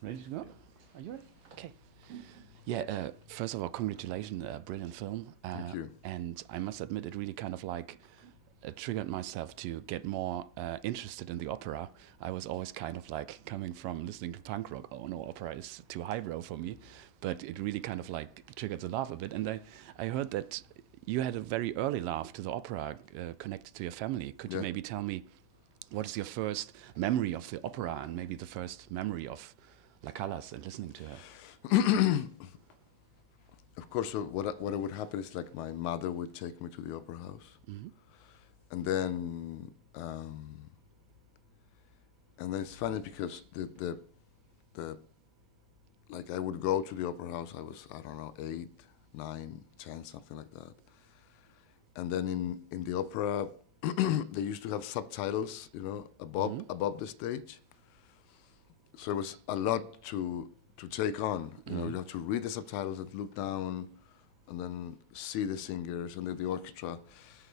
Ready to go? Are you ready? Okay. Yeah, first of all, congratulations, brilliant film. Thank you. And I must admit, it really kind of like triggered myself to get more interested in the opera. I was always kind of like coming from listening to punk rock. Oh no, opera is too highbrow for me. But it really kind of like triggered the love a bit. And I heard that you had a very early love to the opera connected to your family. Could you maybe tell me what is your first memory of the opera and maybe the first memory of La Callas and listening to her? Of course, so what would happen is like my mother would take me to the opera house, and then it's funny because the like I would go to the opera house. I was, I don't know, 8, 9, 10, something like that, and then in the opera they used to have subtitles, you know, above the stage. So it was a lot to take on. You know, you have to read the subtitles and look down, and then see the singers and then the orchestra.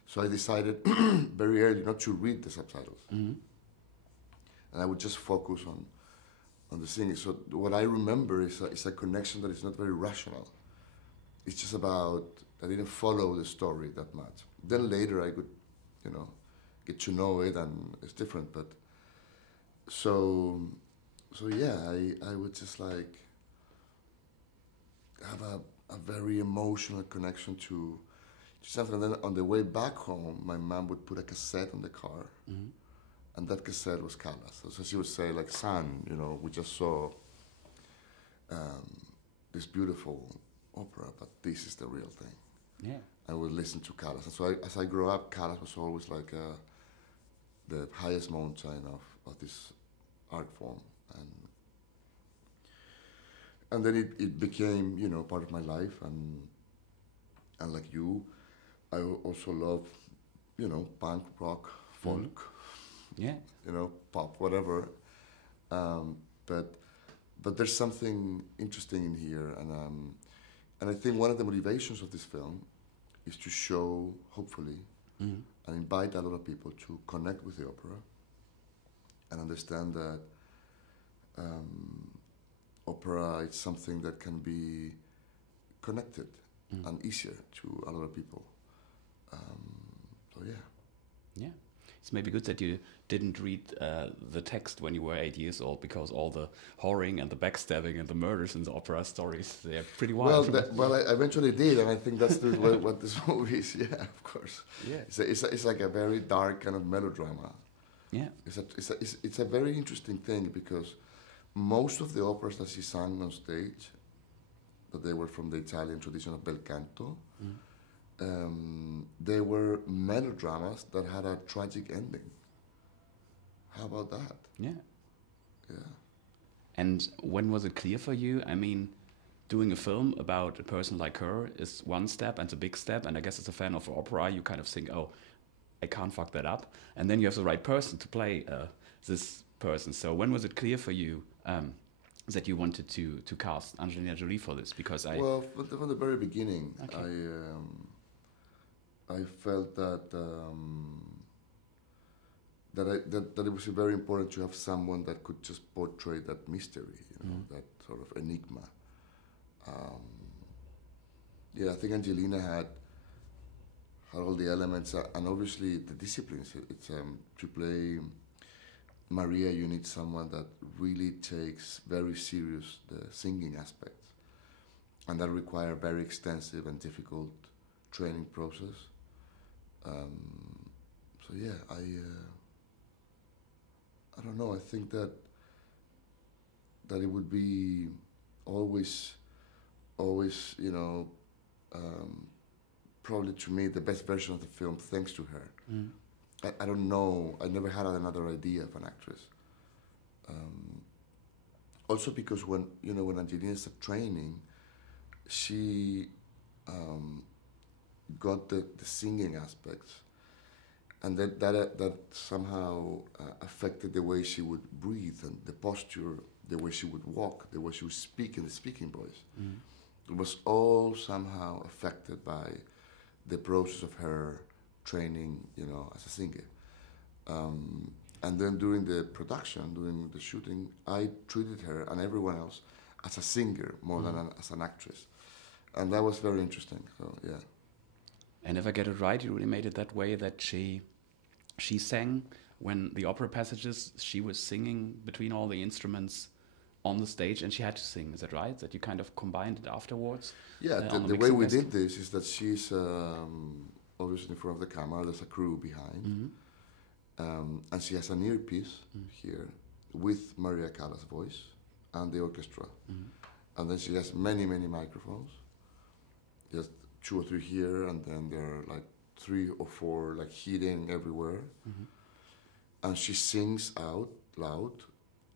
So I decided very early not to read the subtitles, and I would just focus on the singing. So what I remember is a connection that is not very rational. It's just about, I didn't follow the story that much. Then later I could, you know, get to know it, and it's different. But so yeah, I would just like have a very emotional connection to something. And then on the way back home, my mom would put a cassette on the car, and that cassette was Callas. So she would say, like, son, you know, we just saw this beautiful opera, but this is the real thing. Yeah. I would listen to Callas. And so as I grew up, Callas was always like the highest mountain of this art form. And then it became, you know, part of my life. And like you, I also love, you know, punk, rock, folk, yeah, you know, pop, whatever. But there's something interesting in here. And I think one of the motivations of this film is to show, hopefully, and invite a lot of people to connect with the opera and understand that opera is something that can be connected and easier to a lot of people. So yeah. Yeah. It's maybe good that you didn't read the text when you were 8 years old, because all the whoring and the backstabbing and the murders in the opera stories, they're pretty wild. Well, I eventually did, and I think that's what this movie is. Yeah, of course. Yeah. It's like a very dark kind of melodrama. Yeah. It's a very interesting thing, because most of the operas that she sang on stage, that they were from the Italian tradition of bel canto, they were melodramas that had a tragic ending. How about that? Yeah. Yeah. And when was it clear for you? I mean, doing a film about a person like her is one step, and it's a big step, and I guess as a fan of opera, you kind of think, oh, I can't fuck that up. And then you have the right person to play this person. So when was it clear for you that you wanted to cast Angelina Jolie for this? Because Well, from the very beginning, okay. I felt that that it was very important to have someone that could just portray that mystery, you know, that sort of enigma. Yeah, I think Angelina had all the elements, and obviously the disciplines. It's to play Maria, you need someone that really takes very serious the singing aspects, and that require very extensive and difficult training process. So yeah, I don't know. I think that it would be always, you know, probably to me the best version of the film, thanks to her. I don't know. I never had another idea of an actress. Also because when Angelina started training, she got the singing aspects, and that somehow affected the way she would breathe and the posture, the way she would walk, the way she would speak in the speaking voice. It was all somehow affected by the process of her training, you know, as a singer. And then during the production, during the shooting, I treated her and everyone else as a singer more than as an actress. And that was very interesting, so yeah. And if I get it right, you really made it that way that she sang when the opera passages, she was singing between all the instruments on the stage and she had to sing. Is that right? That you kind of combined it afterwards? Yeah, the way we did this is that she's obviously in front of the camera, there's a crew behind. And she has an earpiece here with Maria Callas' voice and the orchestra. And then she has many, many microphones. Just 2 or 3 here, and then there are like 3 or 4 like hidden everywhere. And she sings out loud,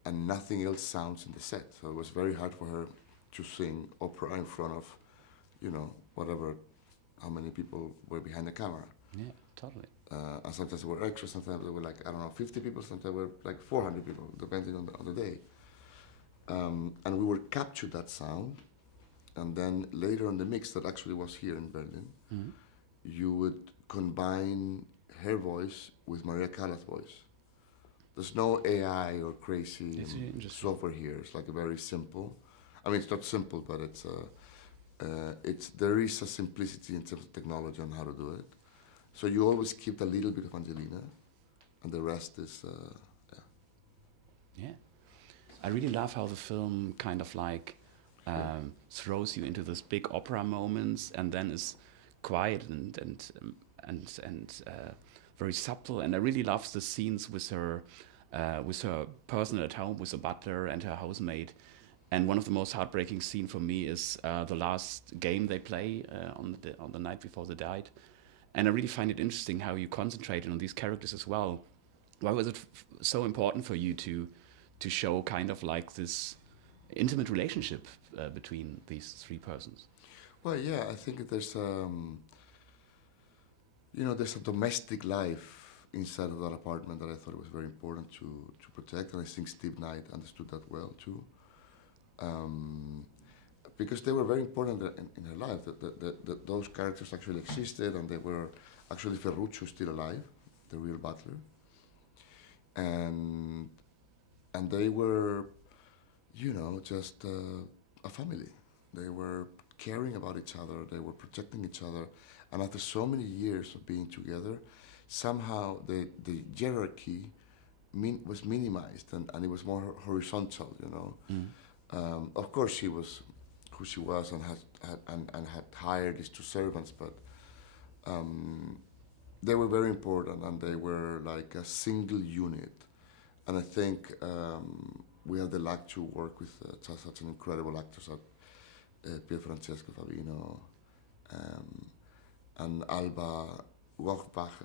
and nothing else sounds in the set. So it was very hard for her to sing opera in front of, you know, whatever, how many people were behind the camera. Yeah, totally. And sometimes there were extras, sometimes there were like, I don't know, 50 people, sometimes there were like 400 people, depending on the day. And we would capture that sound, and then later on the mix that actually was here in Berlin, you would combine her voice with Maria Callas' voice. There's no AI or crazy software here. It's like a very simple. I mean, it's not simple, but there is a simplicity in terms of technology on how to do it. So you always keep a little bit of Angelina, and the rest is, Yeah. I really love how the film kind of like throws you into this big opera moments and then is quiet and very subtle. And I really love the scenes with her person at home, with the butler and her housemaid. And one of the most heartbreaking scenes for me is the last game they play on the night before they died. And I really find it interesting how you concentrated on these characters as well. Why was it so important for you to show kind of like this intimate relationship between these 3 persons? Well, yeah, I think there's there's a domestic life inside of that apartment that I thought it was very important to protect, and I think Steve Knight understood that well too. Because they were very important in her life, that those characters actually existed, and they were actually Ferruccio still alive, the real butler. And they were, just a family. They were caring about each other, they were protecting each other, and after so many years of being together, somehow the hierarchy was minimized, and it was more horizontal, Of course, she was who she was and had hired these 2 servants, but they were very important, and they were like a single unit. And I think we had the luck to work with such an incredible actors at Pier Francesco Favino and Alba Wochbach.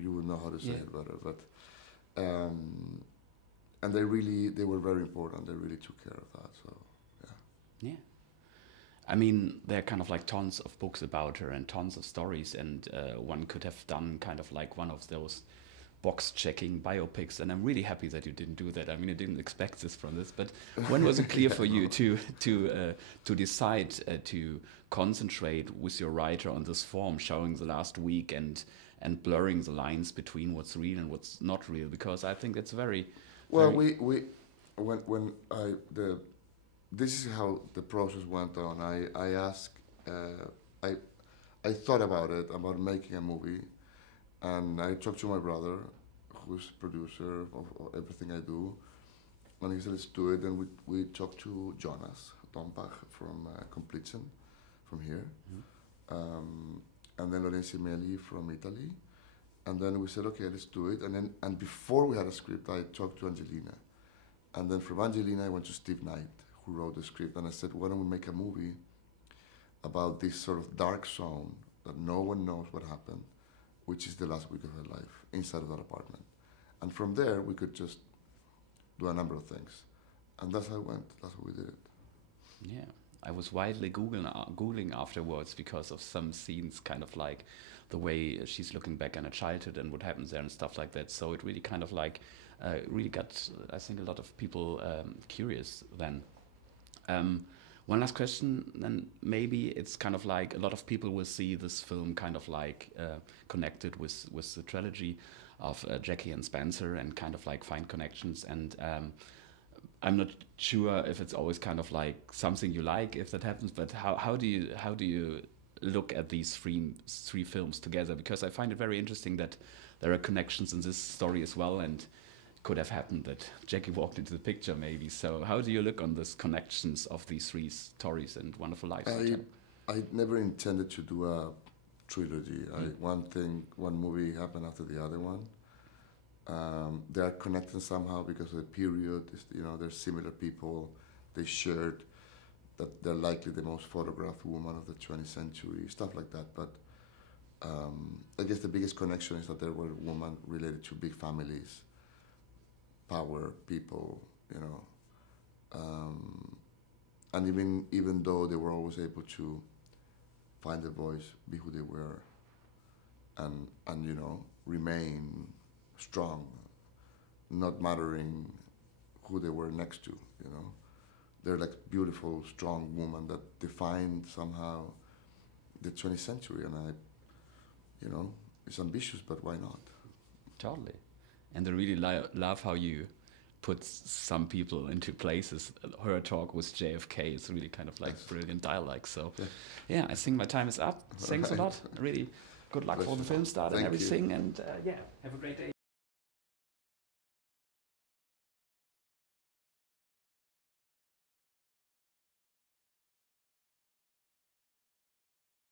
You would know how to say it better, but and they were very important. They really took care of that. So yeah. I mean, there are kind of like tons of books about her and tons of stories, and one could have done kind of like one of those box-checking biopics, and I'm really happy that you didn't do that. I mean, I didn't expect this from this, but when was it clear for you to decide to concentrate with your writer on this form, showing the last week and blurring the lines between what's real and what's not real? Because I think that's very well. This is how the process went on. I asked, I thought about making a movie, and I talked to my brother, who's producer of everything I do, and he said, let's do it. And we talked to Jonas Dompach from Complicen, from here, and then Lorenzo Meli from Italy, and then we said, okay, let's do it. And before we had a script, I talked to Angelina, and then from Angelina I went to Steve Knight, who wrote the script, and I said, why don't we make a movie about this sort of dark zone that no one knows what happened, which is the last week of her life, inside of that apartment. And from there, we could just do a number of things. And that's how it went. That's how we did it. Yeah. I was widely Googling afterwards because of some scenes, kind of like the way she's looking back on her childhood and what happens there and stuff like that. So it really kind of like, really got, I think, a lot of people curious then. One last question, then maybe it's kind of like a lot of people will see this film kind of like connected with the trilogy of Jackie and Spencer and kind of like find connections. And I'm not sure if it's always kind of like something you like if that happens. But how do you look at these three films together? Because I find it very interesting that there are connections in this story as well, and could have happened that Jackie walked into the picture maybe. So how do you look on these connections of these three stories and Wonderful Lives? I never intended to do a trilogy. One movie happened after the other one. They are connected somehow because of the period. They're similar people. They shared that they're likely the most photographed woman of the 20th century, stuff like that. But I guess the biggest connection is that there were women related to big families, power, people, and even though they were always able to find their voice, be who they were, and remain strong, not mattering who they were next to, They're like beautiful, strong women that defined somehow the 20th century, and it's ambitious, but why not? Totally. And I really love how you put some people into places. Her talk with JFK is really kind of like brilliant dialogue. So, yeah, I think my time is up. Thanks a lot. Really good luck for the film start and everything. And have a great day.